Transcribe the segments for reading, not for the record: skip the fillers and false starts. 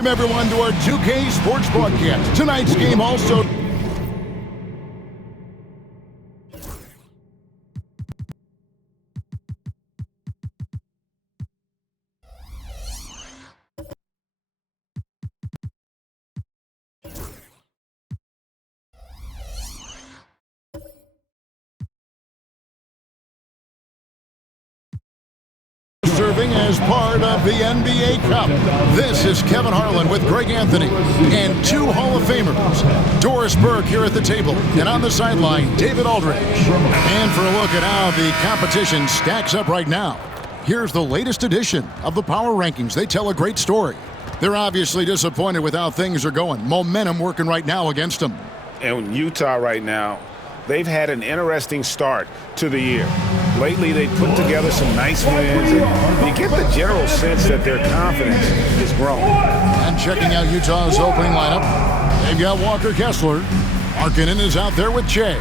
Welcome everyone to our 2K Sports broadcast. Tonight's game also... serving as part of the NBA Cup. This is Kevin Harlan with Greg Anthony and two Hall of Famers. Doris Burke here at the table, and on the sideline, David Aldridge. And for a look at how the competition stacks up right now, here's the latest edition of the Power Rankings. They tell a great story. They're obviously disappointed with how things are going. Momentum working right now against them. And Utah right now, they've had an interesting start to the year. Lately, they've put together some nice wins, and you get the general sense that their confidence is growing. And checking out Utah's opening lineup, they've got Walker Kessler. Markkanen is out there with Jay.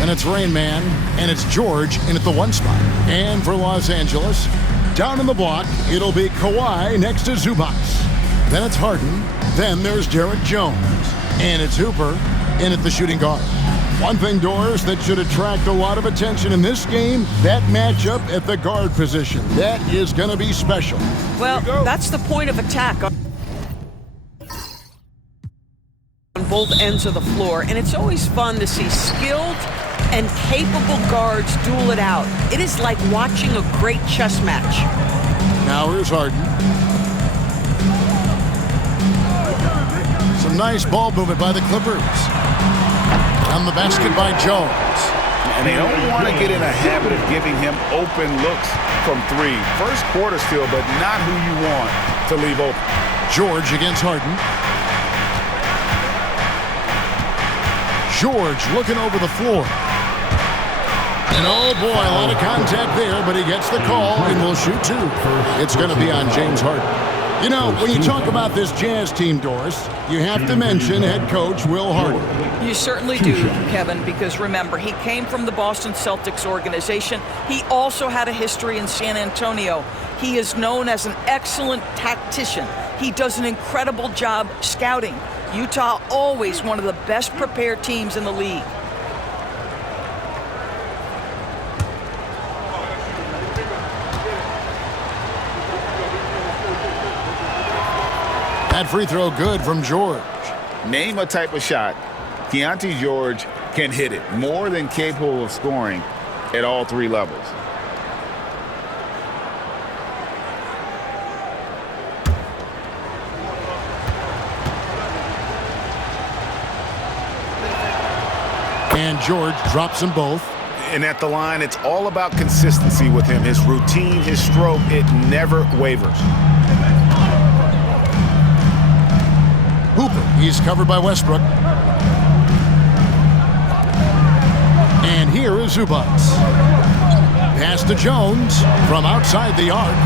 And it's Rain Man, and it's George in at the 1 spot. And for Los Angeles, down in the block, it'll be Kawhi next to Zubac. Then it's Harden. Then there's Derek Jones. And it's Hooper in at the shooting guard. One thing, Doris, that should attract a lot of attention in this game, that matchup at the guard position. That is going to be special. Well, that's the point of attack on both ends of the floor, and it's always fun to see skilled and capable guards duel it out. It is like watching a great chess match. Now here's Harden. Some nice ball movement by the Clippers. On the basket by Jones. And they don't want to get in a habit of giving him open looks from three. First quarter still, but not who you want to leave open. George against Harden. George looking over the floor. And oh boy, a lot of contact there, but he gets the call and will shoot two. It's going to be on James Harden. You know, when you talk about this Jazz team, Doris, you have to mention head coach Will Hardy. You certainly do, Kevin, because remember, he came from the Boston Celtics organization. He also had a history in San Antonio. He is known as an excellent tactician. He does an incredible job scouting. Utah always one of the best prepared teams in the league. That free throw good from George. Name a type of shot Keontae George can hit it, more than capable of scoring at all three levels. And George drops them both. And at the line, it's all about consistency with him. His routine, his stroke, it never wavers. Hooper, he's covered by Westbrook. And here is Zubac. Pass to Jones from outside the arc.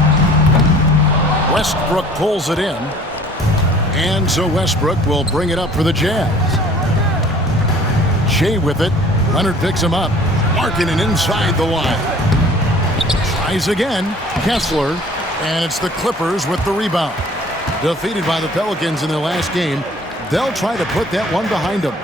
Westbrook pulls it in. And so Westbrook will bring it up for the Jazz. Shea with it. Leonard picks him up. Markkanen inside the line. Tries again. Kessler. And it's the Clippers with the rebound. Defeated by the Pelicans in their last game, they'll try to put that one behind them.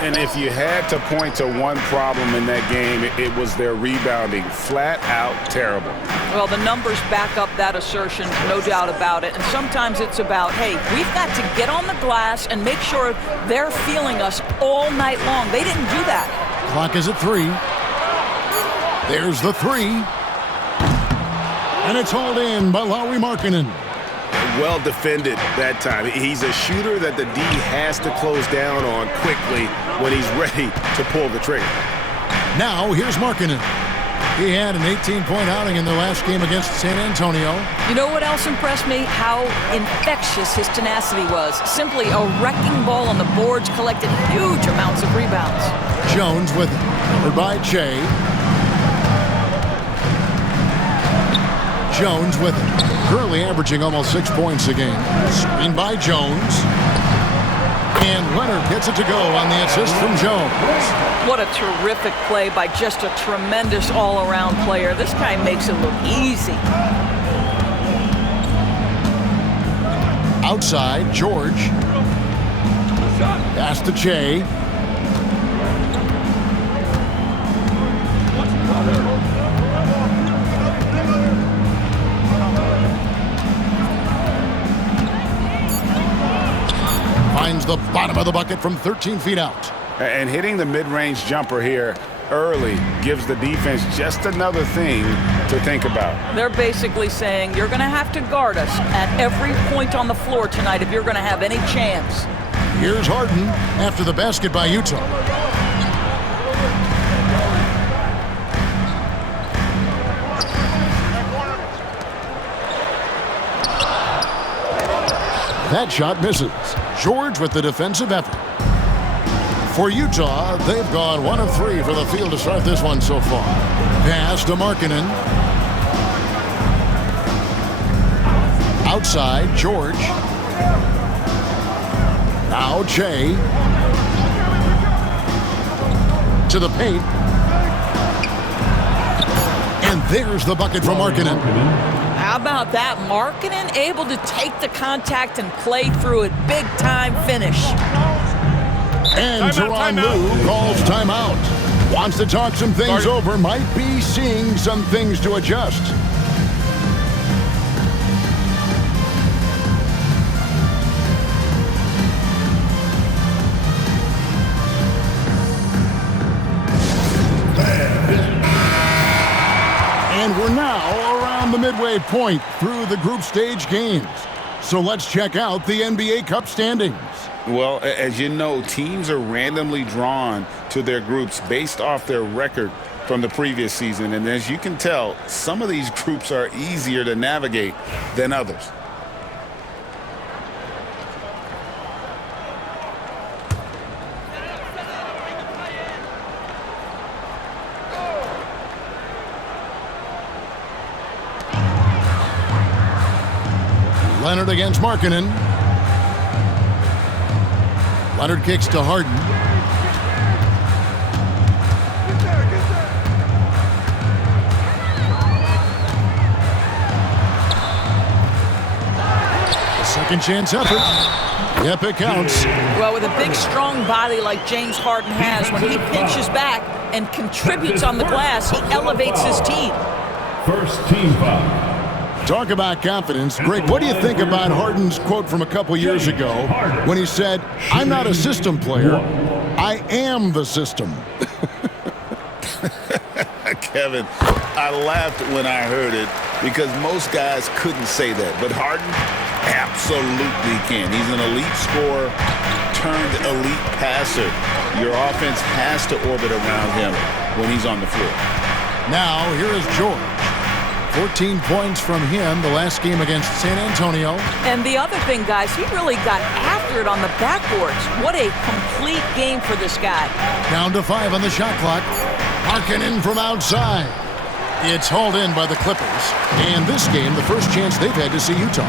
And if you had to point to one problem in that game, it was their rebounding. Flat out terrible. Well, the numbers back up that assertion, no doubt about it. And sometimes it's about, hey, we've got to get on the glass and make sure they're feeling us all night long. They didn't do that. Clock is at 3. There's the 3. And it's hauled in by Lauri Markkanen. Well defended that time. He's a shooter that the D has to close down on quickly when he's ready to pull the trigger. Now here's Markkanen. He had an 18-point outing in their last game against San Antonio. You know what else impressed me? How infectious his tenacity was. Simply a wrecking ball on the boards, collected huge amounts of rebounds. Jones with it. Covered by Jay. Jones with it. Currently averaging almost 6 points a game. Screen by Jones. And Leonard gets it to go on the assist from Jones. What a terrific play by just a tremendous all-around player. This guy makes it look easy. Outside, George. Pass to Che. Finds the bottom of the bucket from 13 feet out. And hitting the mid-range jumper here early gives the defense just another thing to think about. They're basically saying you're going to have to guard us at every point on the floor tonight if you're going to have any chance. Here's Harden after the basket by Utah. That shot misses. George with the defensive effort. For Utah, they've gone 1 of 3 for the field to start this one so far. Pass to Markkanen. Outside, George. Now Che. To the paint. And there's the bucket from Markkanen. How about that? Markkanen able to take the contact and play through it. Big time finish. And Tyronn Lue calls timeout. Wants to talk some things over. Might be seeing some things to adjust. And we're now around the midway point through the group stage games. So let's check out the NBA Cup standings. Well, as you know, teams are randomly drawn to their groups based off their record from the previous season. And as you can tell, some of these groups are easier to navigate than others. Leonard against Markkanen. Leonard kicks to Harden. A second chance effort. Yep, it counts. Well, with a big, strong body like James Harden has, when he pinches back and contributes on the glass, he elevates his team. First team foul. Talk about confidence. Greg, what do you think about Harden's quote from a couple years ago when he said, "I'm not a system player, I am the system"? Kevin, I laughed when I heard it because most guys couldn't say that. But Harden absolutely can. He's an elite scorer turned elite passer. Your offense has to orbit around him when he's on the floor. Now, here is George. 14 points from him the last game against San Antonio. And the other thing, guys, he really got after it on the backboards. What a complete game for this guy. Down to 5 on the shot clock. Markkanen from outside. It's hauled in by the Clippers. And this game, the first chance they've had to see Utah.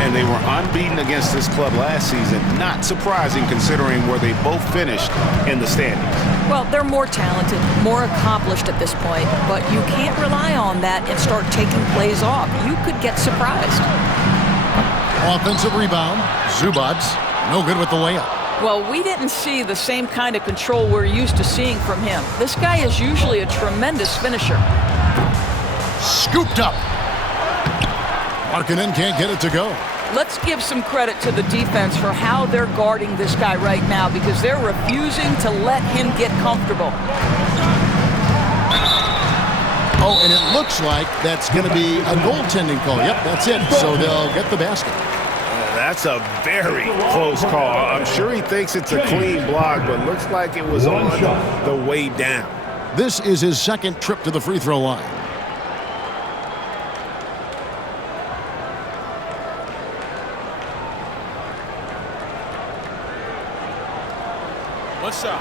And they were unbeaten against this club last season. Not surprising considering where they both finished in the standings. Well, they're more talented, more accomplished at this point, but you can't rely on that and start taking plays off. You could get surprised. Offensive rebound. Zubac, no good with the layup. Well, we didn't see the same kind of control we're used to seeing from him. This guy is usually a tremendous finisher. Scooped up. Markkanen can't get it to go. Let's give some credit to the defense for how they're guarding this guy right now because they're refusing to let him get comfortable. Oh, and it looks like that's going to be a goaltending call. Yep, that's it. So they'll get the basket. That's a very close call. I'm sure he thinks it's a clean block, but looks like it was on the way down. This is his second trip to the free throw line. What's up?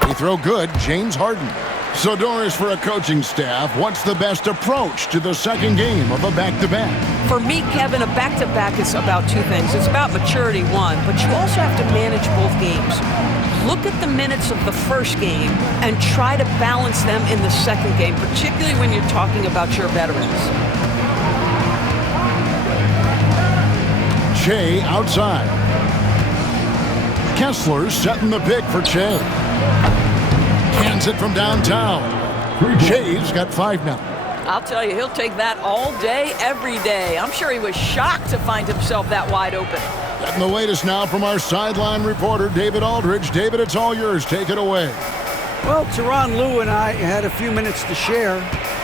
Free throw good. James Harden. So, Doris, for a coaching staff, what's the best approach to the second game of a back-to-back? For me, Kevin, a back-to-back is about two things. It's about maturity, one, but you also have to manage both games. Look at the minutes of the first game and try to balance them in the second game, particularly when you're talking about your veterans. Che outside. Kessler setting the pick for Che. Hands it from downtown. Che's got 5 now. I'll tell you, he'll take that all day, every day. I'm sure he was shocked to find himself that wide open. Getting the latest now from our sideline reporter, David Aldridge. David, it's all yours. Take it away. Well, Tyronn Lue and I had a few minutes to share.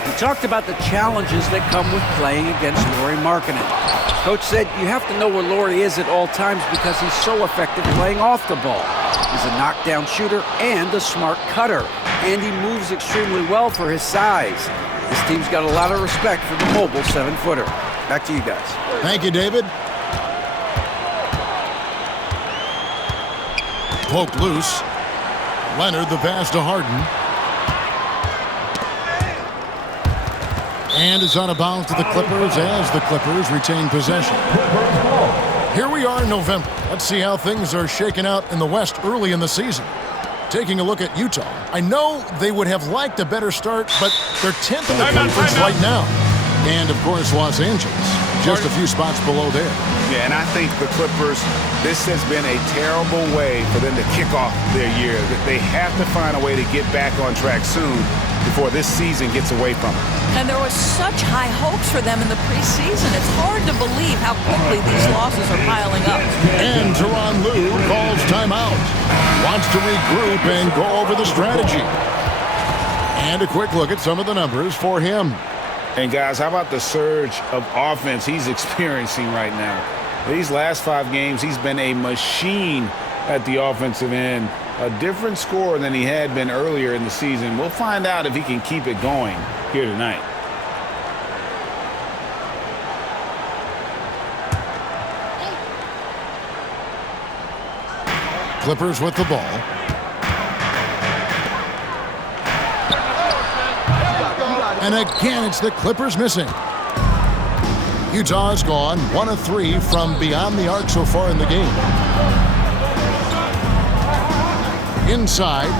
We talked about the challenges that come with playing against Lauri Markkanen. Coach said you have to know where Lauri is at all times because he's so effective playing off the ball. He's a knockdown shooter and a smart cutter, and he moves extremely well for his size. This team's got a lot of respect for the mobile 7-footer. Back to you guys. Thank you, David. Poked loose. Leonard the pass to Harden. And it's out of bounds to the Clippers as the Clippers retain possession. Here we are in November. Let's see how things are shaking out in the West early in the season. Taking a look at Utah. I know they would have liked a better start, but they're 10th in the conference right now. And, of course, Los Angeles, just a few spots below there. Yeah, and I think the Clippers, this has been a terrible way for them to kick off their year. They have to find a way to get back on track soon before this season gets away from them. And there was such high hopes for them in the preseason. It's hard to believe how quickly these losses are piling up. And Tyronn Lue calls timeout. Wants to regroup and go over the strategy. And a quick look at some of the numbers for him. And, guys, how about the surge of offense he's experiencing right now? These last 5 games, he's been a machine at the offensive end. A different score than he had been earlier in the season. We'll find out if he can keep it going here tonight. Clippers with the ball. And again, it's the Clippers missing. Utah's gone 1 of 3 from beyond the arc so far in the game. Inside,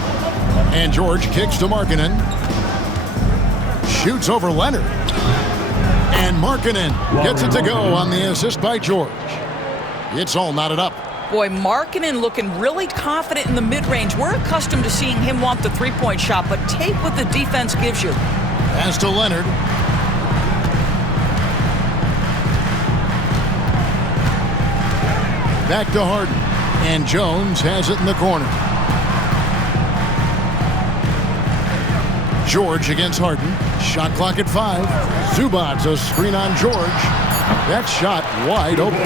and George kicks to Markkanen. Shoots over Leonard. And Markkanen gets it to go on the assist by George. It's all knotted up. Boy, Markkanen looking really confident in the mid-range. We're accustomed to seeing him want the three-point shot, but take what the defense gives you. Pass to Leonard. Back to Harden. And Jones has it in the corner. George against Harden. Shot clock at 5. Zubac's a screen on George. That shot wide open.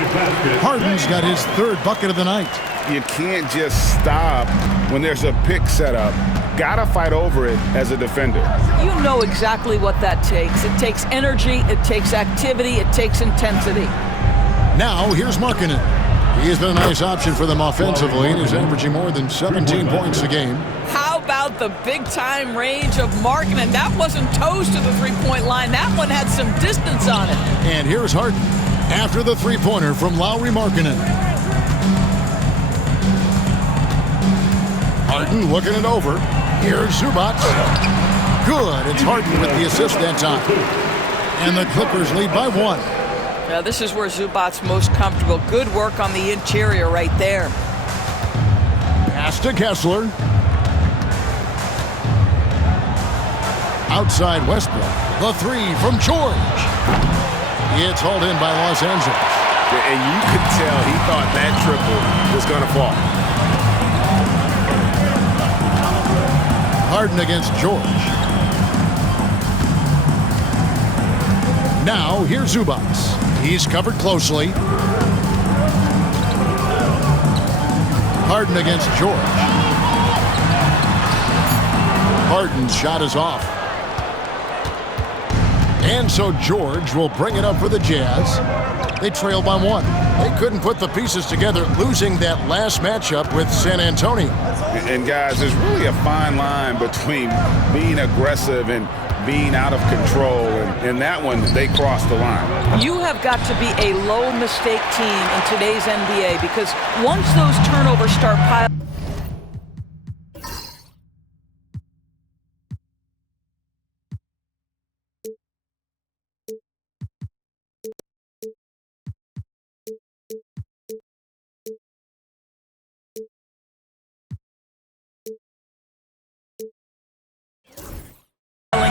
Harden's got his 3rd bucket of the night. You can't just stop when there's a pick set up. Gotta fight over it as a defender. You know exactly what that takes. It takes energy, it takes activity, it takes intensity. Now here's Markkanen. He has been a nice option for them offensively and is averaging more than 17 points a game. How about the big-time range of Markkanen? That wasn't toes to the three-point line. That one had some distance on it. And here's Harden after the three-pointer from Lauri Markkanen. Harden looking it over. Here's Zubac. Good. It's Harden with the assist that time. And the Clippers lead by 1. Now, this is where Zubac's most comfortable. Good work on the interior right there. Pass to Kessler. Outside Westbrook. The 3 from George. It's hauled in by Los Angeles. And you could tell he thought that triple was going to fall. Harden against George. Now, here's Zubac. He's covered closely. Harden against George. Harden's shot is off. And so George will bring it up for the Jazz. They trail by 1. they couldn't put the pieces together, losing that last matchup with San Antonio. And guys, there's really a fine line between being aggressive and being out of control. And in that one, they crossed the line. You have got to be a low mistake team in today's NBA because once those turnovers start piling,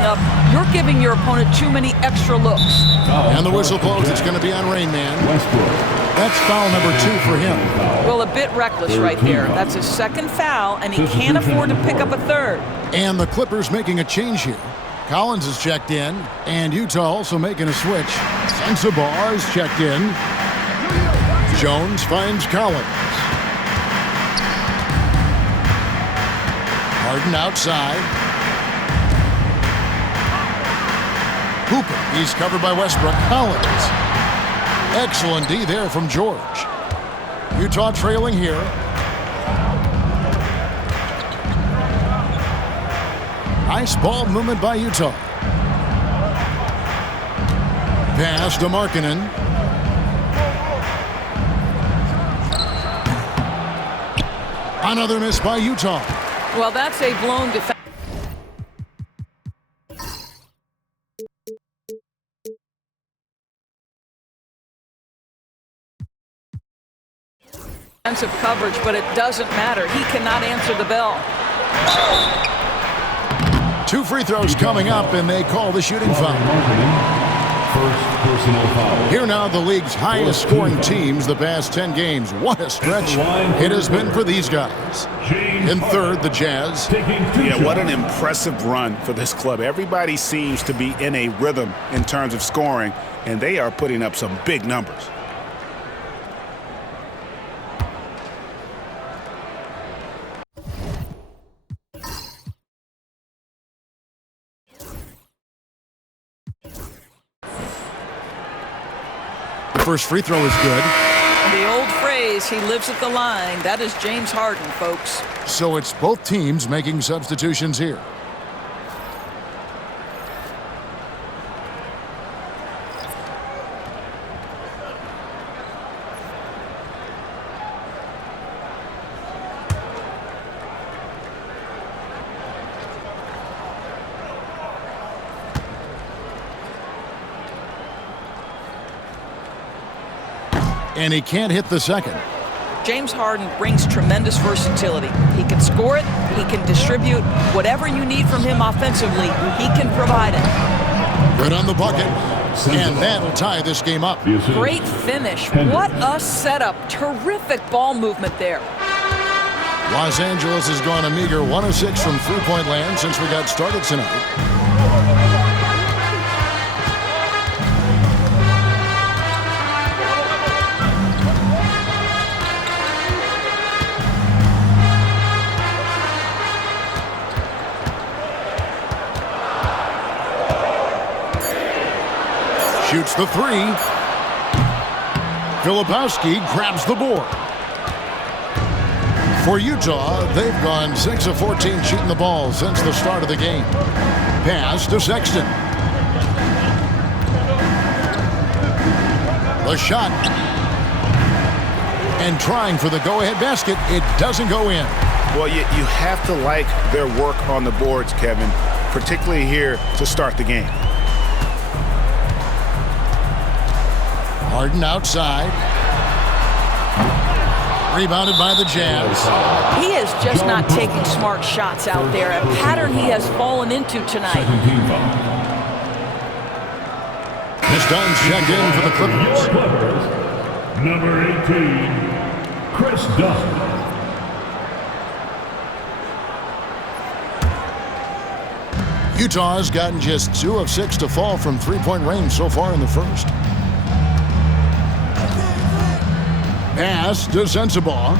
up, you're giving your opponent too many extra looks. And the whistle blows. It's going to be on Rain Man. That's foul number 2 for him. Well, a bit reckless right there. That's his second foul, and he can't afford to pick up a third. And the Clippers making a change here. Collins is checked in, and Utah also making a switch. Sensabaugh is checked in. Jones finds Collins. Harden outside. Hooper, he's covered by Westbrook. Collins. Excellent D there from George. Utah trailing here. Nice ball movement by Utah. Pass to Markkanen. Another miss by Utah. Well, that's a blown defense. Defensive coverage, but it doesn't matter. He cannot answer the bell. 2 free throws coming up, and they call the shooting foul. First personal foul. Here now, the league's highest scoring teams the past 10 games. What a stretch it has been for these guys. In third, the Jazz. Yeah, what an impressive run for this club. Everybody seems to be in a rhythm in terms of scoring, and they are putting up some big numbers. First free throw is good. The old phrase, he lives at the line. That is James Harden, folks. So it's both teams making substitutions here. And he can't hit the second. James Harden brings tremendous versatility. He can score it, he can distribute. Whatever you need from him offensively, he can provide it. Good on the bucket. And that'll tie this game up. Great finish. What a setup. Terrific ball movement there. Los Angeles has gone a meager 1 of 6 from three-point land since we got started tonight. Shoots the 3. Filipowski grabs the board. For Utah, they've gone 6 of 14 shooting the ball since the start of the game. Pass to Sexton. The shot. And trying for the go-ahead basket. It doesn't go in. Well, you have to like their work on the boards, Kevin, particularly here to start the game. Harden outside. Rebounded by the Jazz. He is just not taking smart shots out there, a pattern he has fallen into tonight. This Dunn's checked in for the Clippers. Number 18, Chris Dunn. Utah has gotten just 2 of 6 to fall from three-point range so far in the first. Pass to Sensabaugh.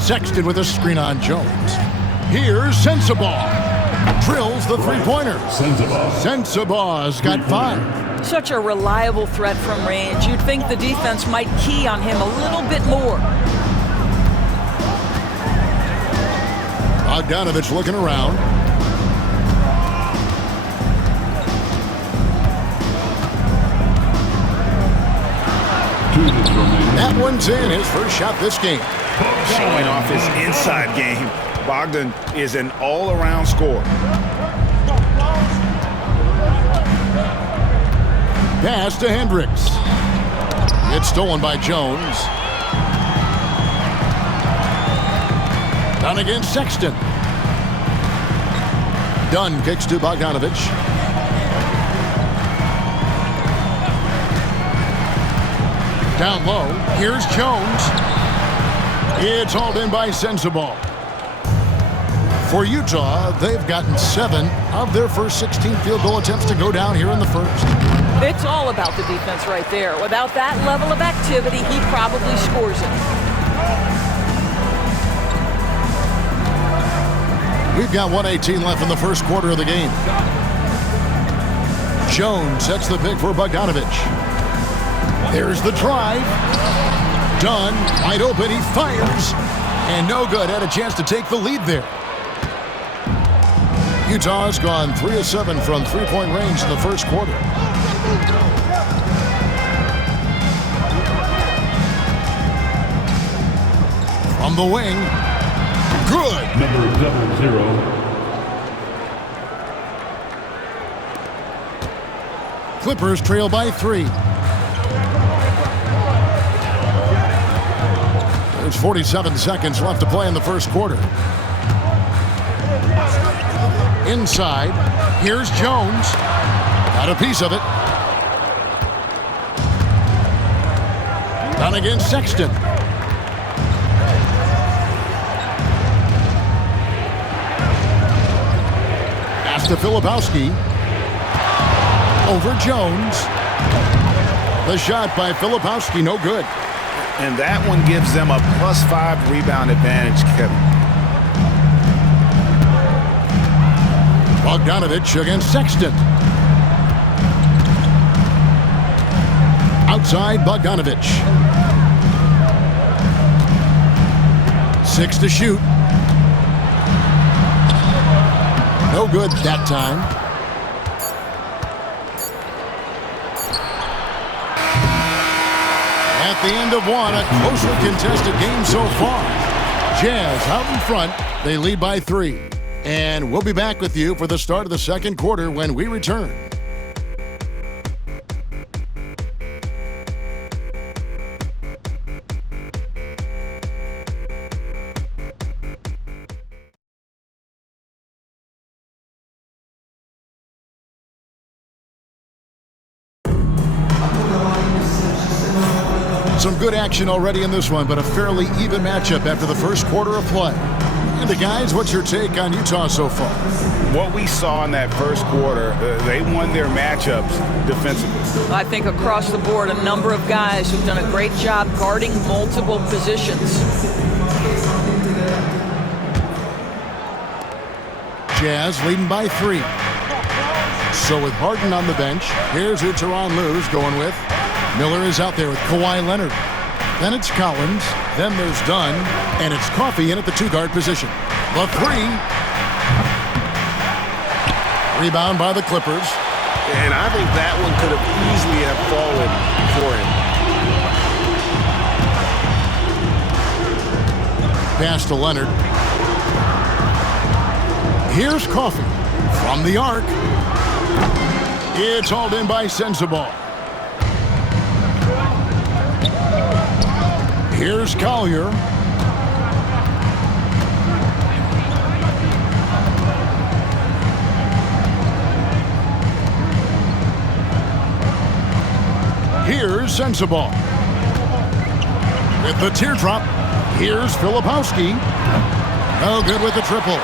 Sexton with a screen on Jones. Here's Sensabaugh. Drills the three-pointer. Sensabaugh's got 5. Such a reliable threat from range. You'd think the defense might key on him a little bit more. Bogdanovich looking around. That one's in, his first shot this game. Showing off his inside game, Bogdan is an all-around scorer. Pass to Hendricks. It's stolen by Jones. Down against Sexton. Dunn kicks to Bogdanovich. Down low, here's Jones. It's hauled in by Sensabaugh. For Utah, they've gotten 7 of their first 16 field goal attempts to go down here in the first. It's all about the defense right there. Without that level of activity, he probably scores it. We've got 1:18 left in the first quarter of the game. Jones sets the pick for Bogdanovich. There's the drive. Dunn, wide open, he fires. And no good, had a chance to take the lead there. Utah's gone 3 of 7 from three-point range in the first quarter. From the wing. Good. Number 00. Clippers trail by 3. There's 47 seconds left to play in the first quarter. Inside, here's Jones. Got a piece of it. Down against Sexton. Pass to Filipowski. Over Jones. The shot by Filipowski, no good. And that one gives them a +5 rebound advantage, Kevin. Bogdanovich against Sexton. Outside Bogdanovich. 6 to shoot. No good that time. At the end of one, a closely contested game so far. Jazz out in front. They lead by 3. And we'll be back with you for the start of the second quarter when we return. Some good action already in this one, but a fairly even matchup after the first quarter of play. And the guys, what's your take on Utah so far? What we saw in that first quarter, they won their matchups defensively. I think across the board, a number of guys who've done a great job guarding multiple positions. Jazz leading by 3. So with Harden on the bench, here's who Tyronn Lue's going with. Miller is out there with Kawhi Leonard. Then it's Collins. Then there's Dunn. And it's Coffey in at the 2-guard position. The 3. Rebound by the Clippers. And I think that one could have easily have fallen for him. Pass to Leonard. Here's Coffey from the arc. It's hauled in by Sensabaugh. Here's Collier. Here's Sensabaugh. With the teardrop, here's Filipowski. No good with the triple.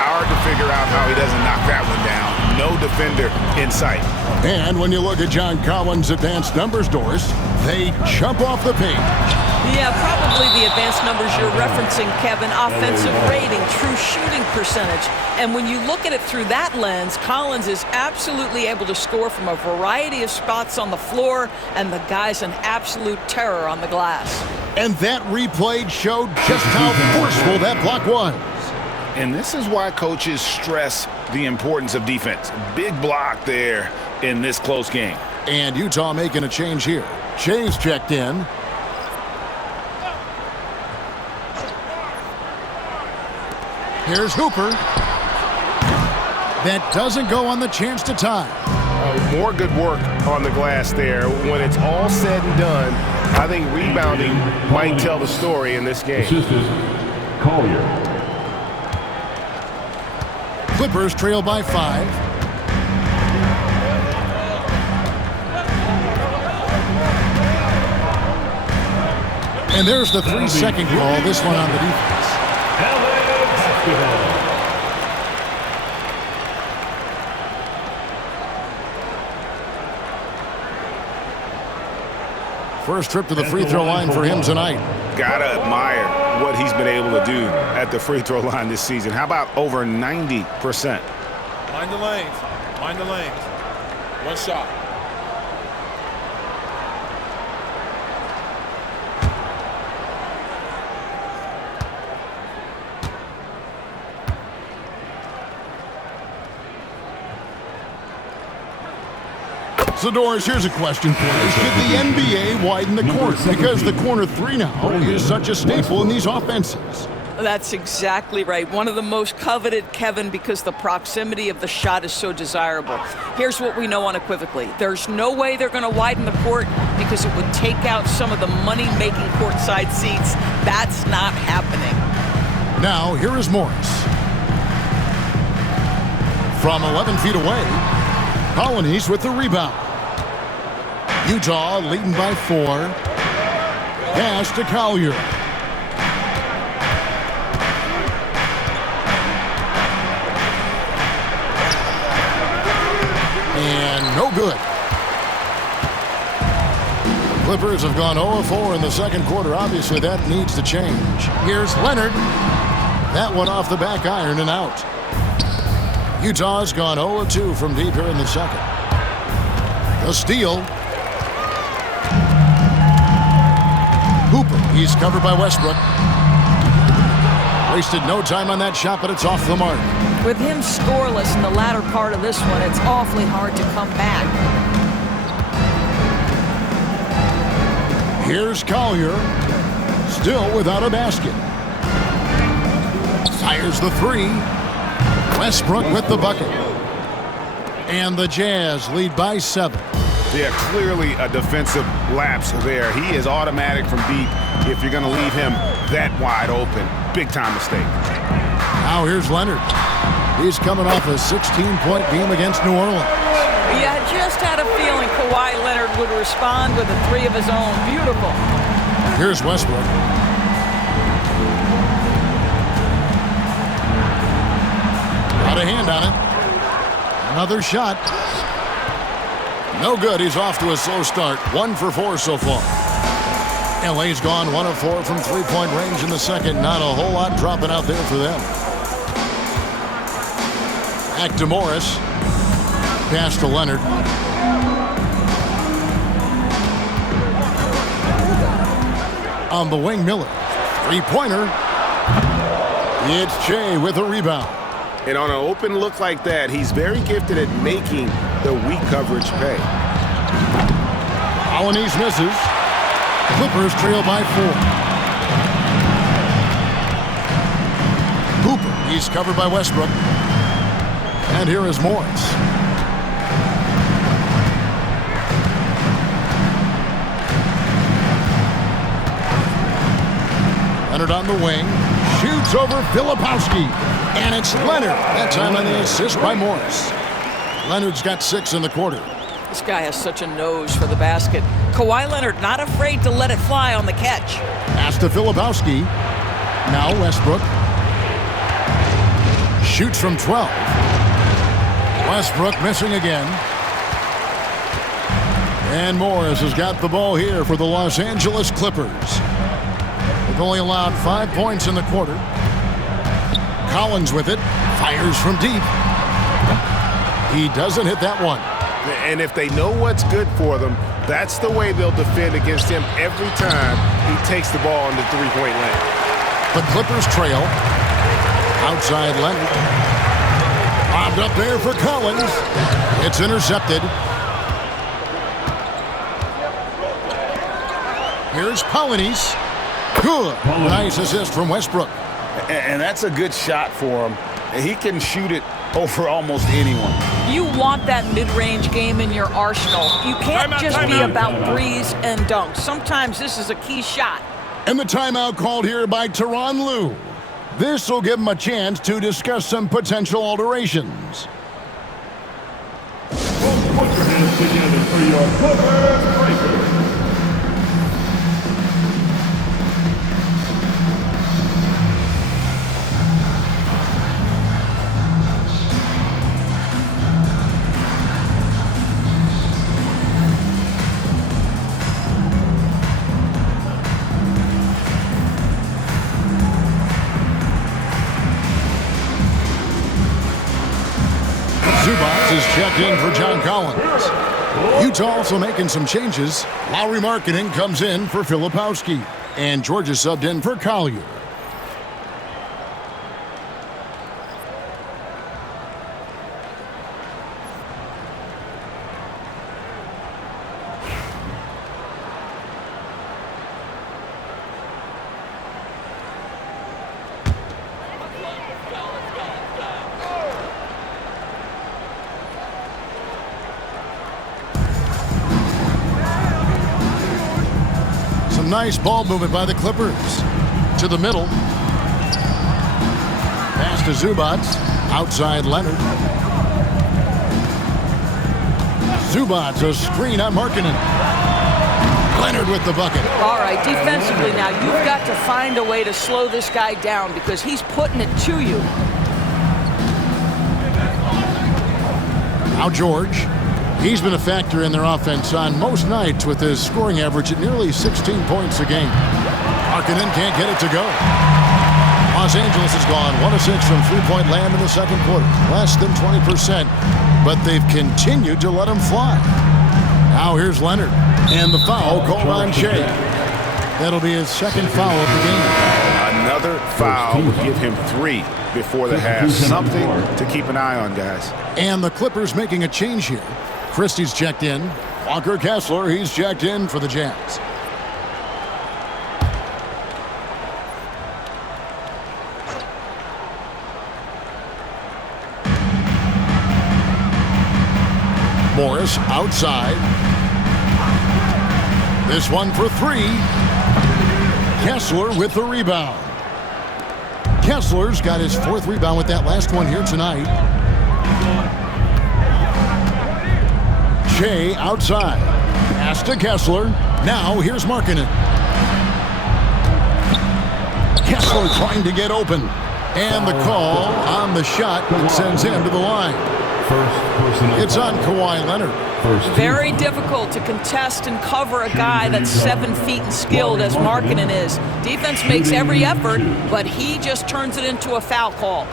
Hard to figure out how he doesn't knock that one down. No defender in sight. And when you look at John Collins' advanced numbers, Doris, they jump off the page. Yeah, probably the advanced numbers you're referencing, Kevin. Offensive rating, true shooting percentage. And when you look at it through that lens, Collins is absolutely able to score from a variety of spots on the floor, and the guy's an absolute terror on the glass. And that replay showed just how forceful that block was. And this is why coaches stress the importance of defense. Big block there in this close game. And Utah making a change here. Shay's checked in. Here's Hooper. That doesn't go on the chance to tie. More good work on the glass there. When it's all said and done, I think rebounding might tell the story in this game. Assistant, Collier. Clippers trail by 5. And there's the 3-second call. This one on the defense. First trip to the free throw line for him tonight. Gotta admire what he's been able to do at the free throw line this season. How about over 90%? Mind the lanes. Mind the lanes. One shot. Zadorus, here's a question for you. Should the NBA widen the court? Because the corner 3 now is such a staple in these offenses. That's exactly right. One of the most coveted, Kevin, because the proximity of the shot is so desirable. Here's what we know unequivocally. There's no way they're going to widen the court because it would take out some of the money-making courtside seats. That's not happening. Now, here is Morris. From 11 feet away, Colonies with the rebound. Utah leading by 4. Pass to Collier. And no good. Clippers have gone 0-4 in the second quarter. Obviously, that needs to change. Here's Leonard. That one off the back iron and out. Utah's gone 0-2 from deep here in the second. The steal. Hooper, he's covered by Westbrook. Wasted no time on that shot, but it's off the mark. With him scoreless in the latter part of this one, it's awfully hard to come back. Here's Collier, still without a basket. Fires the 3. Westbrook with the bucket. And the Jazz lead by 7. Yeah, clearly a defensive lapse there. He is automatic from deep if you're going to leave him that wide open. Big time mistake. Now here's Leonard. He's coming off a 16-point game against New Orleans. Yeah, I just had a feeling Kawhi Leonard would respond with a 3 of his own. Beautiful. Here's Westbrook. Got a hand on it. Another shot. No good. He's off to a slow start. 1 for 4 so far. LA's gone 1 of 4 from three-point range in the second. Not a whole lot dropping out there for them. Back to Morris. Pass to Leonard. On the wing, Miller. Three-pointer. It's Jay with a rebound. And on an open look like that, he's very gifted at making the weak coverage pay. Colonies misses. Clippers trail by 4. Hooper, he's covered by Westbrook. And here is Morris. Leonard on the wing. Shoots over Filipowski. And it's Leonard. That time on the assist by Morris. Leonard's got 6 in the quarter. This guy has such a nose for the basket. Kawhi Leonard not afraid to let it fly on the catch. Pass to Filipowski. Now Westbrook. Shoots from 12. Westbrook missing again. And Morris has got the ball here for the Los Angeles Clippers. They've only allowed 5 points in the quarter. Collins with it. Fires from deep. He doesn't hit that one. And if they know what's good for them, that's the way they'll defend against him every time he takes the ball in the three-point lane. The Clippers trail. Outside Leonard. Bobbed up there for Collins. It's intercepted. Here's Polynice. Good. Nice assist from Westbrook. And that's a good shot for him. He can shoot it over almost anyone. You want that mid-range game in your arsenal. You can't just be about threes and dunks. Sometimes this is a key shot. And the timeout called here by Tyronn Lue. This will give him a chance to discuss some potential alterations. Put your hands together for your Clippers Breakers. Zubac is checked in for John Collins. Utah also making some changes. Lauri Markkanen comes in for Filipowski. And Georgia subbed in for Collier. Nice ball movement by the Clippers. To the middle. Pass to Zubac. Outside Leonard. Zubac, a screen on Markkanen. Leonard with the bucket. All right, defensively now, you've got to find a way to slow this guy down because he's putting it to you. Now George. He's been a factor in their offense on most nights with his scoring average at nearly 16 points a game. Markkanen can't get it to go. Los Angeles has gone 1 of 6 from three-point land in the second quarter. Less than 20%, but they've continued to let him fly. Now here's Leonard. And the foul called on Shea. That'll be his second foul of the game. Another foul would give him 3 before the half. Something to keep an eye on, guys. And the Clippers making a change here. Christie's checked in. Walker Kessler, he's checked in for the Jazz. Morris outside. This one for 3. Kessler with the rebound. Kessler's got his 4th rebound with that last one here tonight. Shea outside. Pass to Kessler. Now here's Markkanen. Kessler trying to get open. And the call on the shot that sends him to the line. It's on Kawhi Leonard. Very difficult to contest and cover a guy that's 7 feet and skilled as Markkanen is. Defense makes every effort, but he just turns it into a foul call.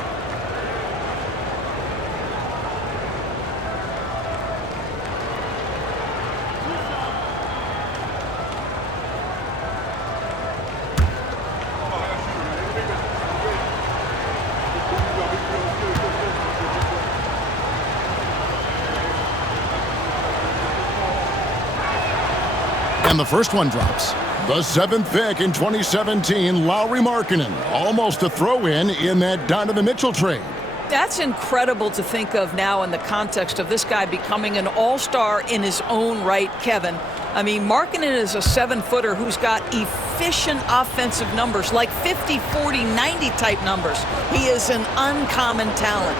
And the first one drops. The 7th pick in 2017, Lauri Markkanen. Almost a throw-in in that Donovan Mitchell trade. That's incredible to think of now in the context of this guy becoming an all-star in his own right, Kevin. I mean, Markkanen is a 7-footer who's got efficient offensive numbers, like 50, 40, 90 type numbers. He is an uncommon talent.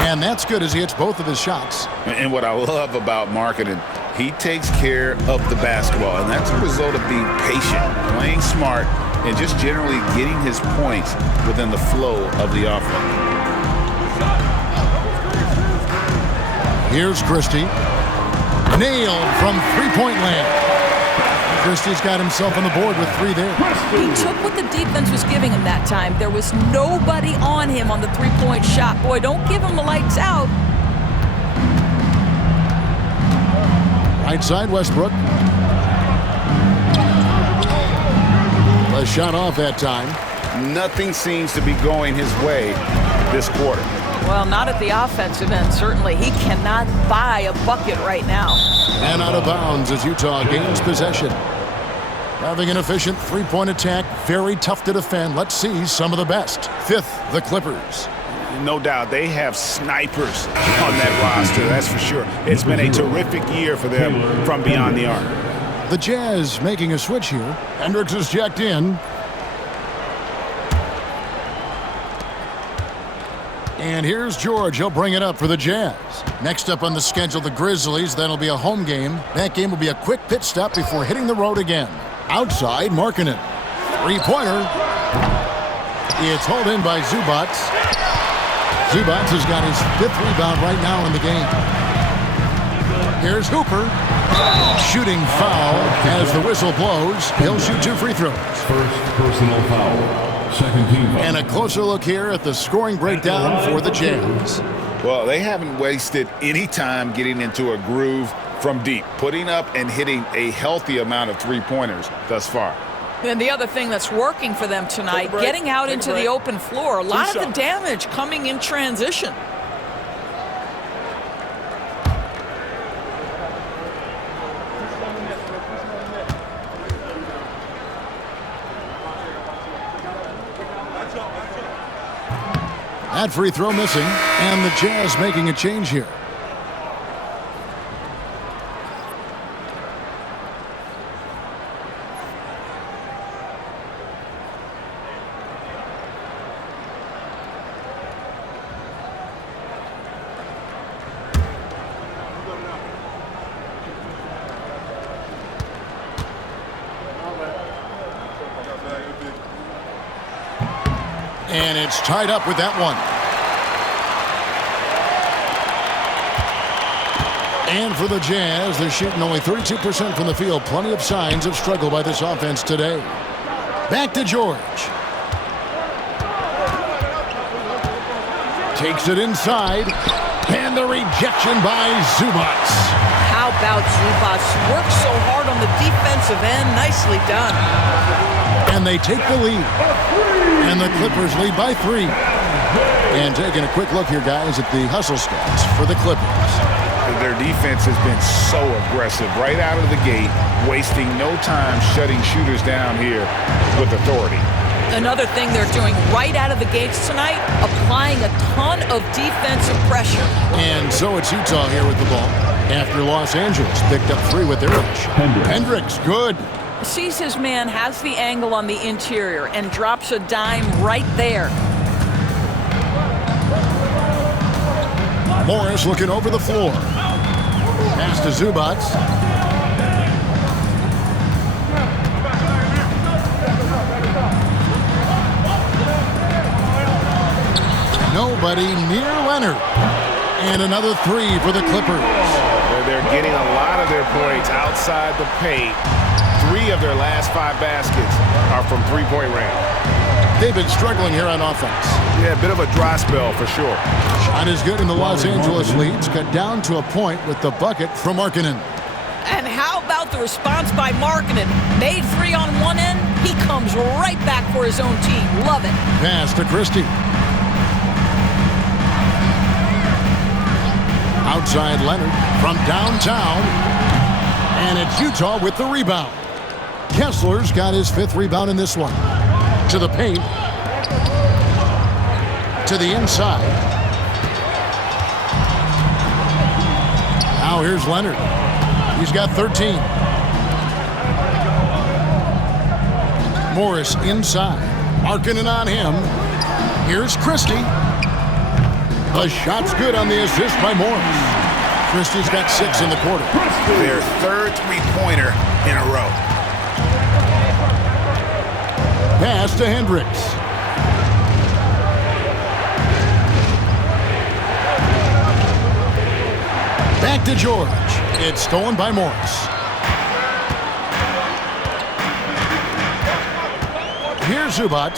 And that's good as he hits both of his shots. And what I love about Markkanen, he takes care of the basketball. And that's a result of being patient, playing smart, and just generally getting his points within the flow of the offense. Here's Christie. Nailed from three-point land. Christie's got himself on the board with 3 there. He took what the defense was giving him that time. There was nobody on him on the three-point shot. Boy, don't give him the lights out. Right side, Westbrook. A shot off that time. Nothing seems to be going his way this quarter. Well, not at the offensive end, certainly. He cannot buy a bucket right now. And out of bounds as Utah gains possession. Having an efficient three-point attack, very tough to defend. Let's see some of the best. 5th, the Clippers. No doubt, they have snipers on that roster, that's for sure. It's been a terrific year for them from beyond the arc. The Jazz making a switch here. Hendricks is checked in. And here's George. He'll bring it up for the Jazz. Next up on the schedule, the Grizzlies. That'll be a home game. That game will be a quick pit stop before hitting the road again. Outside, Markkanen. Three-pointer. It's hauled in by Zubac. Zubac has got his 5th rebound right now in the game. Here's Hooper. Shooting foul as the whistle blows. He'll shoot 2 free throws. First personal foul. Second team foul. And a closer look here at the scoring breakdown for the Jazz. Well, they haven't wasted any time getting into a groove from deep, putting up and hitting a healthy amount of three-pointers thus far. And the other thing that's working for them tonight, getting out into the open floor. A lot of the damage coming in transition. That free throw missing, and the Jazz making a change here. And it's tied up with that one. And for the Jazz, they're shooting only 32% from the field. Plenty of signs of struggle by this offense today. Back to George. Takes it inside. And the rejection by Zubac. How about Zubac? Works so hard on the defensive end. Nicely done. And they take the lead. And the Clippers lead by 3. And taking a quick look here, guys, at the hustle stats for the Clippers. Their defense has been so aggressive right out of the gate, wasting no time shutting shooters down here with authority. Another thing they're doing right out of the gates tonight, applying a ton of defensive pressure. And so it's Utah here with the ball after Los Angeles picked up 3 with their rush. Hendricks, good. Sees his man, has the angle on the interior, and drops a dime right there. Morris looking over the floor. Pass to Zubac. Nobody near Leonard. And another 3 for the Clippers. They're getting a lot of their points outside the paint. 3 of their last 5 baskets are from three-point range. They've been struggling here on offense. Yeah, a bit of a dry spell for sure. Shot is good, and the Los Angeles leads cut down to a point with the bucket from Markkanen. And how about the response by Markkanen? Made 3 on one end, he comes right back for his own team. Love it. Pass to Christie. Outside Leonard from downtown. And it's Utah with the rebound. Kessler's got his 5th rebound in this one. To the paint. To the inside. Now here's Leonard. He's got 13. Morris inside. Markkanen on him. Here's Christie. The shot's good on the assist by Morris. Christie's got 6 in the quarter. Their 3rd three-pointer in a row. Pass to Hendricks. Back to George. It's stolen by Morris. Here's Zubac.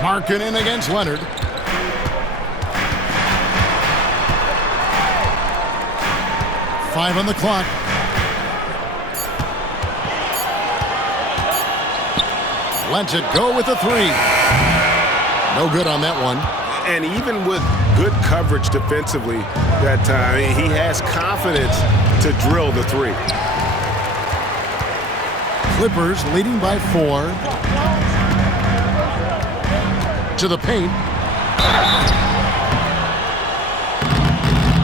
Markkanen against Leonard. Five on the clock. Lets it go with a three. No good on that one. And even with good coverage defensively that time, he has confidence to drill the three. Clippers leading by 4. To the paint.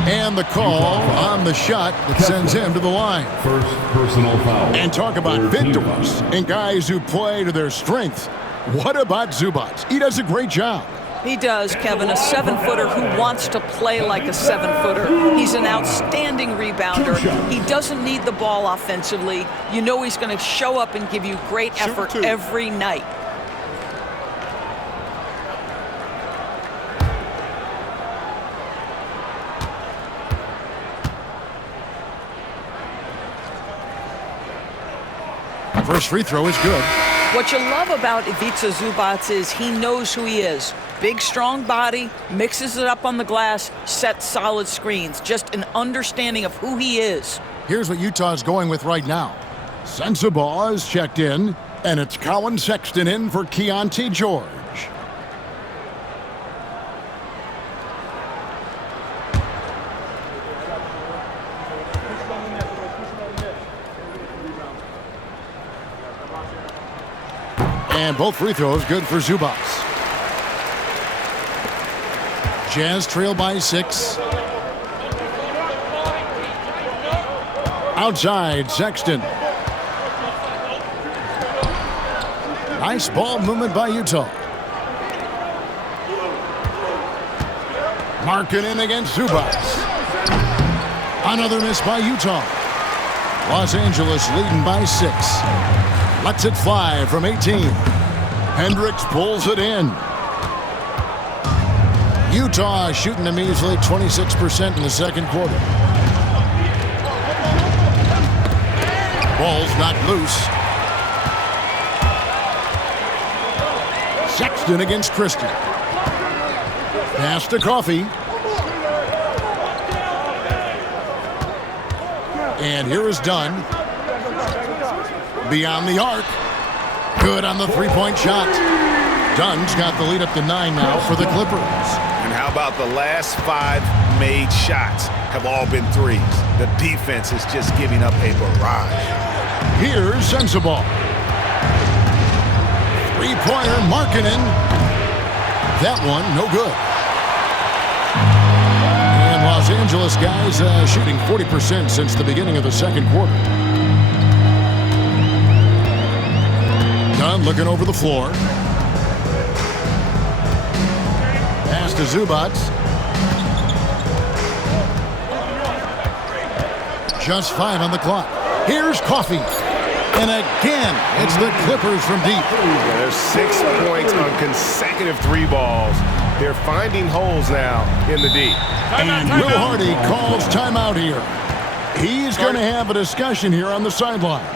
And the call on the shot that sends him to the line. First personal foul. And talk about victories and guys who play to their strengths. What about Zubac? He does a great job. He does, Kevin, a 7-footer who wants to play like a 7-footer. He's an outstanding rebounder. He doesn't need the ball offensively. You know he's going to show up and give you great effort every night. First free throw is good. What you love about Ivica Zubac is he knows who he is. Big, strong body, mixes it up on the glass, sets solid screens. Just an understanding of who he is. Here's what Utah's going with right now. Sensabaugh is checked in, and it's Colin Sexton in for Keontae George. And both free throws good for Zubac. Jazz trail by 6. Outside, Sexton. Nice ball movement by Utah. Markkanen against Zubac. Another miss by Utah. Los Angeles leading by 6. Lets it fly from 18. Hendricks pulls it in. Utah shooting a measly 26% in the second quarter. Ball's knocked loose. Sexton against Christie. Pass to Coffey. And here is Dunn. Beyond the arc. Good on the three-point shot. Dunn's got the lead up to 9 now for the Clippers. And how about the last 5 made shots have all been threes? The defense is just giving up a barrage. Here's Sensabaugh. Three-pointer, Markkanen. That one, no good. And Los Angeles guys shooting 40% since the beginning of the second quarter. Dunn looking over the floor. Pass to Zubac. Just 5 on the clock. Here's Coffey. And again, it's the Clippers from deep. There's 6 points on consecutive 3 balls. They're finding holes now in the D. And Will Hardy calls timeout here. He's going to have a discussion here on the sideline.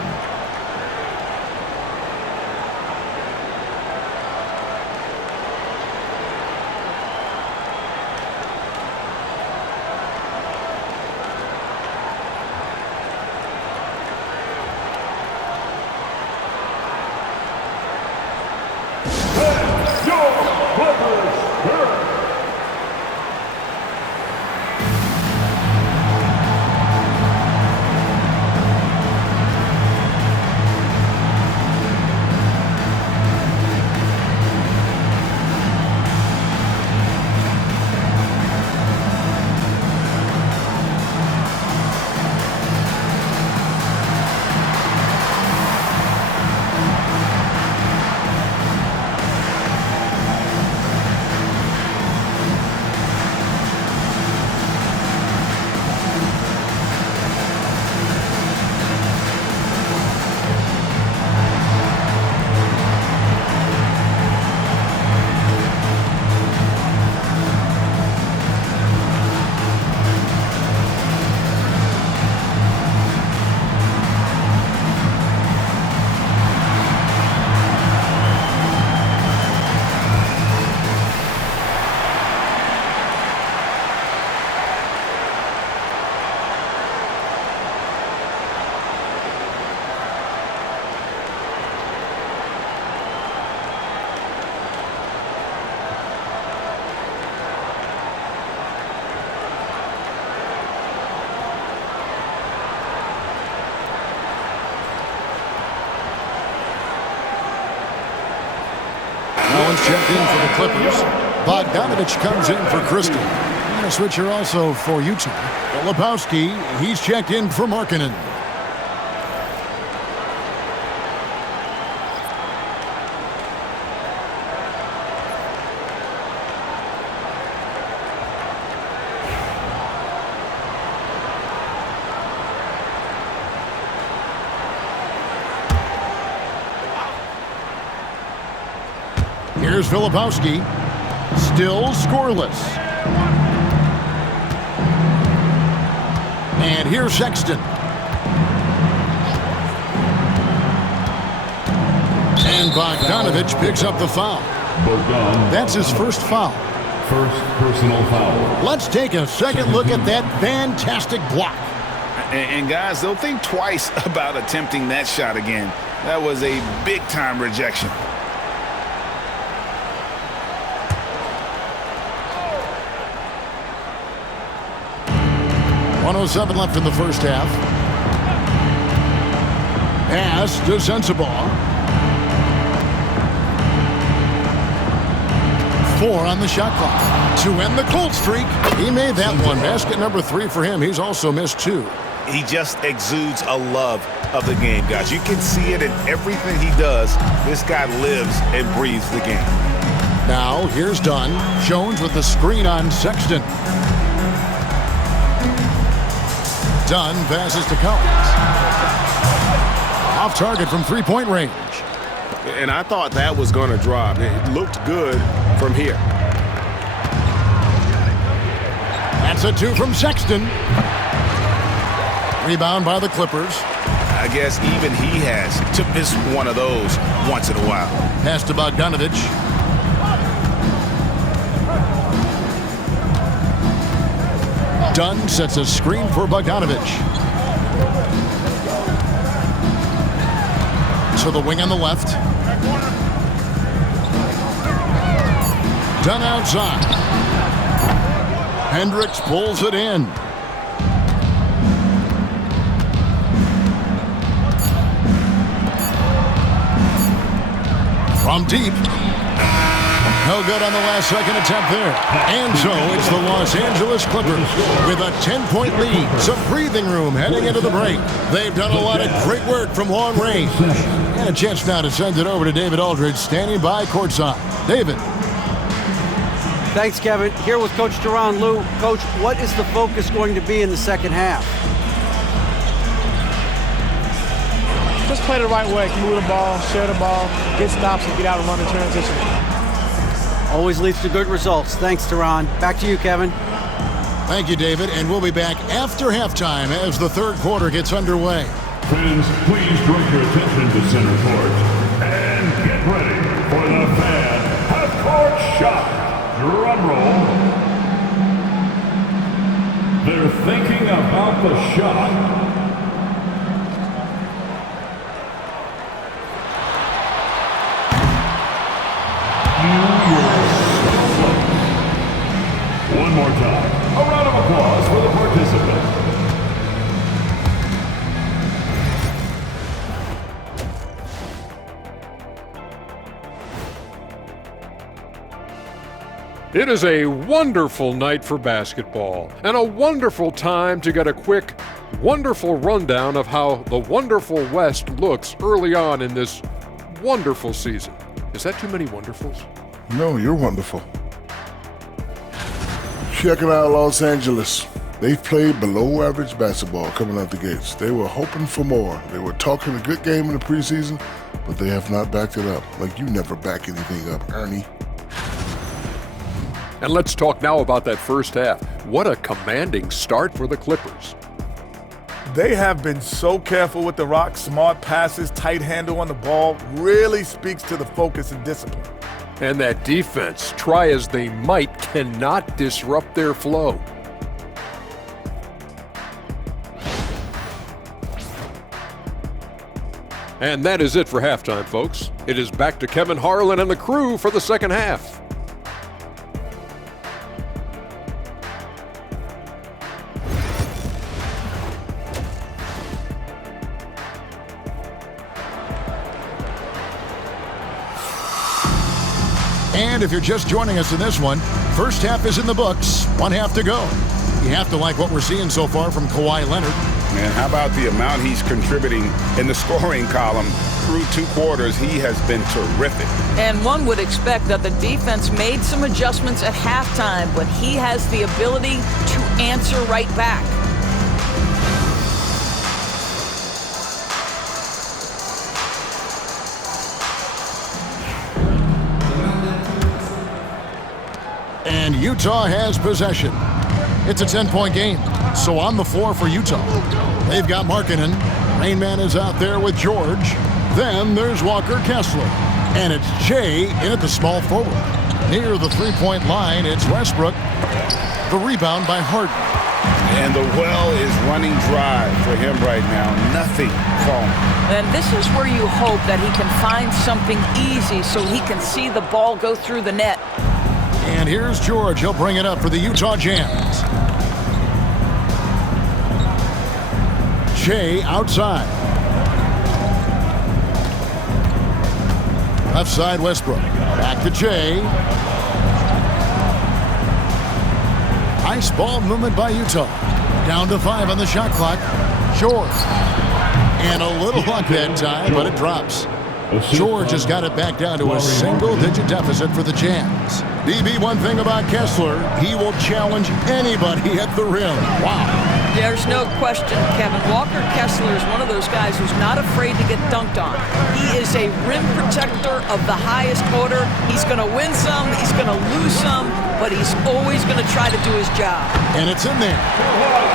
Jones checked in for the Clippers. Bogdanovich comes in for Crystal. And a switcher also for Utah. Filipowski, he's checked in for Markkanen. Here's Filipowski, still scoreless. And here's Sexton. And Bogdanovich picks up the foul. That's his first foul. First personal foul. Let's take a second look at that fantastic block. And guys, they'll think twice about attempting that shot again. That was a big-time rejection. .107 left in the first half. Pass to Sensabaugh. 4 on the shot clock to end the cold streak. He made that one. Basket number 3 for him. He's also missed 2. He just exudes a love of the game, guys. You can see it in everything he does. This guy lives and breathes the game. Now here's Dunn. Jones with the screen on Sexton. Dunn passes to Collins. Off target from three-point range. And I thought that was going to drop. It looked good from here. That's a 2 from Sexton. Rebound by the Clippers. I guess even he has to miss one of those once in a while. Pass to Bogdanovich. Dunn sets a screen for Bogdanovich. To the wing on the left. Dunn outside. Hendricks pulls it in. From deep. No good on the last second attempt there. And so it's the Los Angeles Clippers with a 10-point lead. Some breathing room heading into the break. They've done a lot of great work from long range. And a chance now to send it over to David Aldridge, standing by courtside. David. Thanks, Kevin. Here with Coach Tyronn Lue. Coach, what is the focus going to be in the second half? Just play the right way. Move the ball, share the ball, get stops, and get out and run in transition. Always leads to good results. Thanks, Tyronn. Back to you, Kevin. Thank you, David. And we'll be back after halftime as the third quarter gets underway. Fans, please direct your attention to center court. And get ready for the fan half-court shot. Drum roll. They're thinking about the shot. One more time. A round of applause for the participant. It is a wonderful night for basketball and a wonderful time to get a quick, wonderful rundown of how the wonderful West looks early on in this wonderful season. Is that too many wonderfuls? No, you're wonderful. Checking out Los Angeles. They've played below average basketball coming out the gates. They were hoping for more. They were talking a good game in the preseason, but they have not backed it up. Like you never back anything up, Ernie. And let's talk now about that first half. What a commanding start for the Clippers. They have been so careful with the rock. Smart passes, tight handle on the ball, really speaks to the focus and discipline. And that defense, try as they might, cannot disrupt their flow. And that is it for halftime, folks. It is back to Kevin Harlan and the crew for the second half. And if you're just joining us in this one, first half is in the books, one half to go. You have to like what we're seeing so far from Kawhi Leonard. Man, how about the amount he's contributing in the scoring column? Through 2 quarters, he has been terrific. And one would expect that the defense made some adjustments at halftime, but he has the ability to answer right back. And Utah has possession. It's a 10-point game, so on the floor for Utah. They've got Markkanen. Rain Man is out there with George. Then there's Walker Kessler. And it's Jay in at the small forward. Near the three-point line, it's Westbrook. The rebound by Harden. And the well is running dry for him right now. Nothing falling. And this is where you hope that he can find something easy so he can see the ball go through the net. And here's George. He'll bring it up for the Utah Jazz. Jay outside. Left side, Westbrook. Back to Jay. Nice ball movement by Utah. Down to 5 on the shot clock. George. And a little luck that time, but it drops. George has got it back down to a single-digit deficit for the Jazz. BB, one thing about Kessler, he will challenge anybody at the rim. Wow. There's no question, Kevin. Walker Kessler is one of those guys who's not afraid to get dunked on. He is a rim protector of the highest order. He's going to win some, he's going to lose some, but he's always going to try to do his job. And it's in there.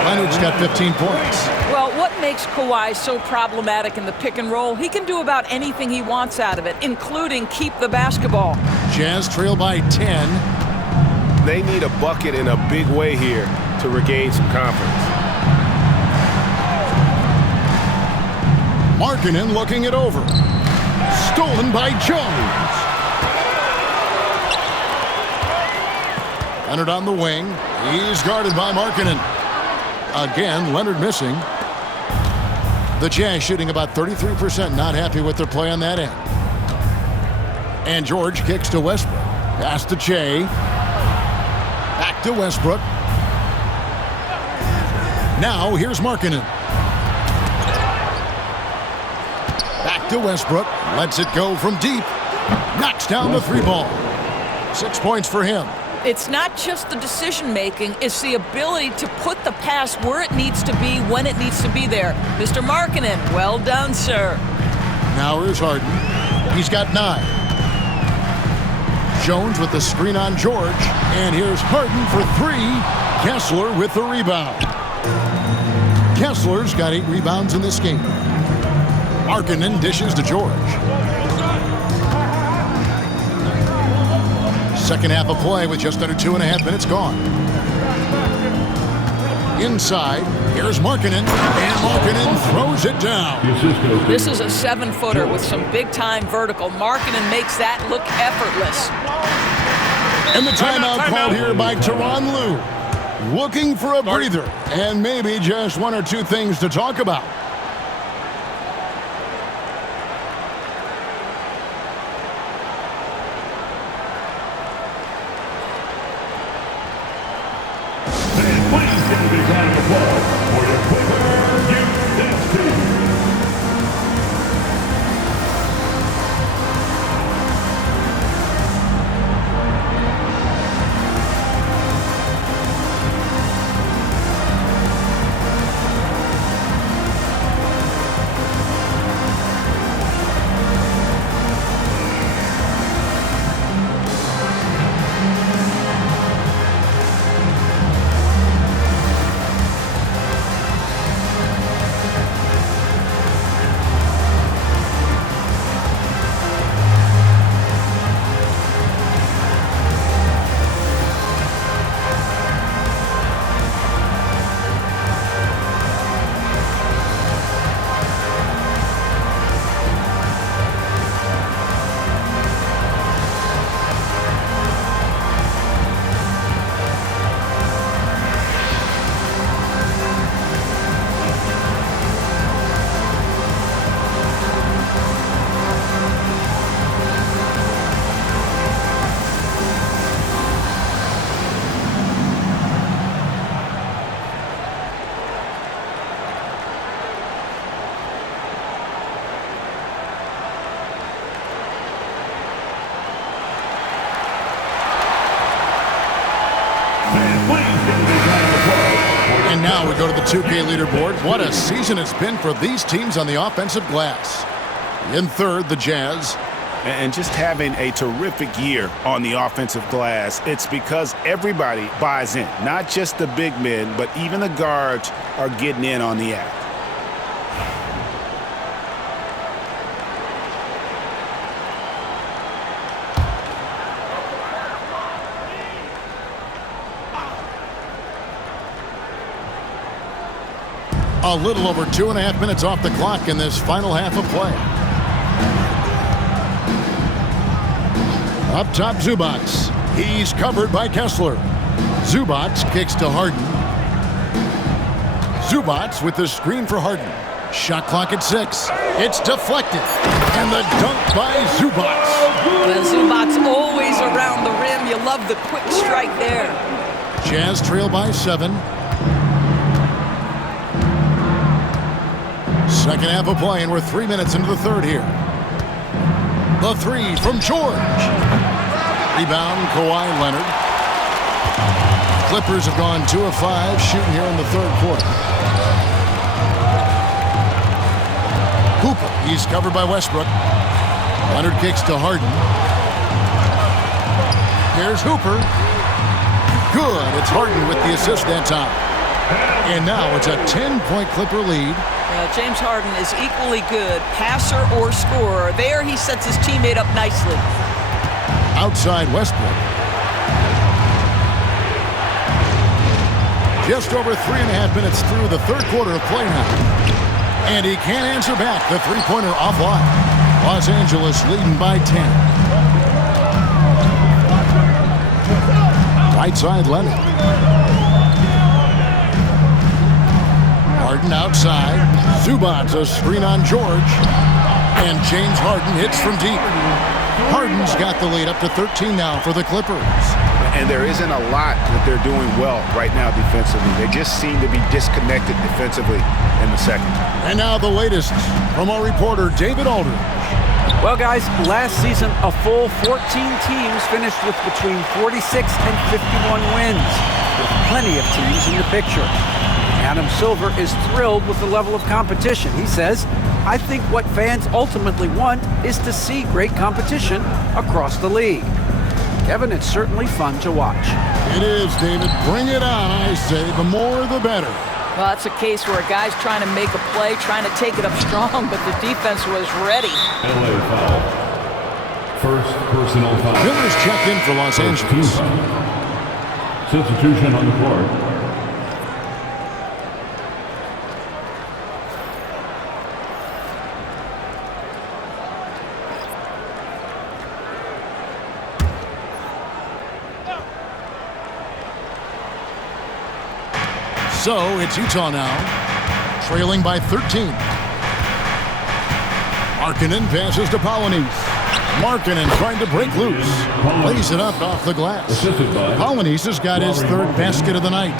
Leonard's got 15 points. Well, what makes Kawhi so problematic in the pick and roll? He can do about anything he wants out of it, including keep the basketball. Jazz trail by 10. They need a bucket in a big way here to regain some confidence. Markkanen looking it over. Stolen by Jones. Leonard on the wing. He's guarded by Markkanen. Again, Leonard missing. The Jazz shooting about 33%. Not happy with their play on that end. And George kicks to Westbrook. Pass to Jay. Back to Westbrook. Now here's Markkanen. Back to Westbrook. Lets it go from deep. Knocks down the 3 ball. 6 points for him. It's not just the decision-making, it's the ability to put the pass where it needs to be, when it needs to be there. Mr. Markkanen, well done, sir. Now here's Harden. He's got 9. Jones with the screen on George. And here's Harden for 3. Kessler with the rebound. Kessler's got 8 rebounds in this game. Markkanen dishes to George. Second half of play with just under 2.5 minutes gone. Inside, here's Markkanen, and Markkanen throws it down. This is a 7-footer with some big-time vertical. Markkanen makes that look effortless. And the timeout called here by Tyronn Lue. Looking for a breather, and maybe just 1 or 2 things to talk about. Now we go to the 2K leaderboard. What a season it's been for these teams on the offensive glass. In third, the Jazz. And just having a terrific year on the offensive glass, it's because everybody buys in. Not just the big men, but even the guards are getting in on the act. A little over 2.5 minutes off the clock in this final half of play. Up top, Zubac. He's covered by Kessler. Zubac kicks to Harden. Zubac with the screen for Harden. Shot clock at 6. It's deflected. And the dunk by Zubac. Well, Zubac always around the rim. You love the quick strike there. Jazz trail by 7. Second half of play, and we're 3 minutes into the third here. The 3 from George. Rebound, Kawhi Leonard. Clippers have gone 2 of 5 shooting here in the third quarter. Hooper, he's covered by Westbrook. Leonard kicks to Harden. Here's Hooper. Good, it's Harden with the assist that time. And now it's a 10-point Clipper lead. James Harden is equally good, passer or scorer. There he sets his teammate up nicely. Outside Westbrook. Just over 3.5 minutes through the third quarter of play now. And he can't answer back. The three-pointer offline. Los Angeles leading by 10. Right side Leonard. Harden outside. Zubac a screen on George. And James Harden hits from deep. Harden's got the lead up to 13 now for the Clippers. And there isn't a lot that they're doing well right now defensively. They just seem to be disconnected defensively in the second. And now the latest from our reporter, David Aldridge. Well, guys, last season, a full 14 teams finished with between 46 and 51 wins, with plenty of teams in the picture. Adam Silver is thrilled with the level of competition. He says, I think what fans ultimately want is to see great competition across the league. Kevin, it's certainly fun to watch. It is, David. Bring it on, I say. The more, the better. Well, that's a case where a guy's trying to make a play, trying to take it up strong, but the defense was ready. LA foul. First personal foul. Miller's checked in for Los Angeles. Substitution on the court. So it's Utah now, trailing by 13. Markkanen passes to Polynice. Markkanen trying to break loose. Lays it up off the glass. Polynice has got his third basket of the night.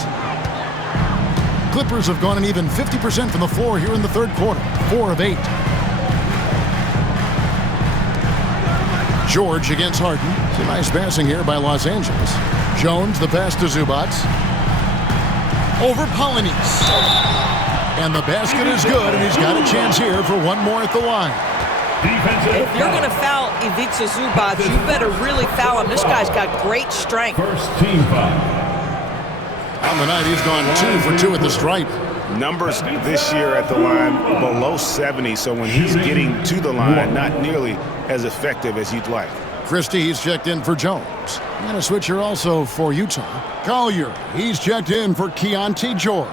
Clippers have gone an even 50% from the floor here in the third quarter. 4 of 8. George against Harden. It's a nice passing here by Los Angeles. Jones, the pass to Zubac. Over Polynice. And the basket is good, and he's got a chance here for one more at the line. If you're going to foul Ivica Zubac, you better really foul him. This guy's got great strength. First team foul. On the night, he's gone 2 for 2 at the stripe. Numbers this year at the line below 70, so when he's getting to the line, not nearly as effective as you'd like. Christie, he's checked in for Jones. And a switcher also for Utah. Collier, he's checked in for Keontae George.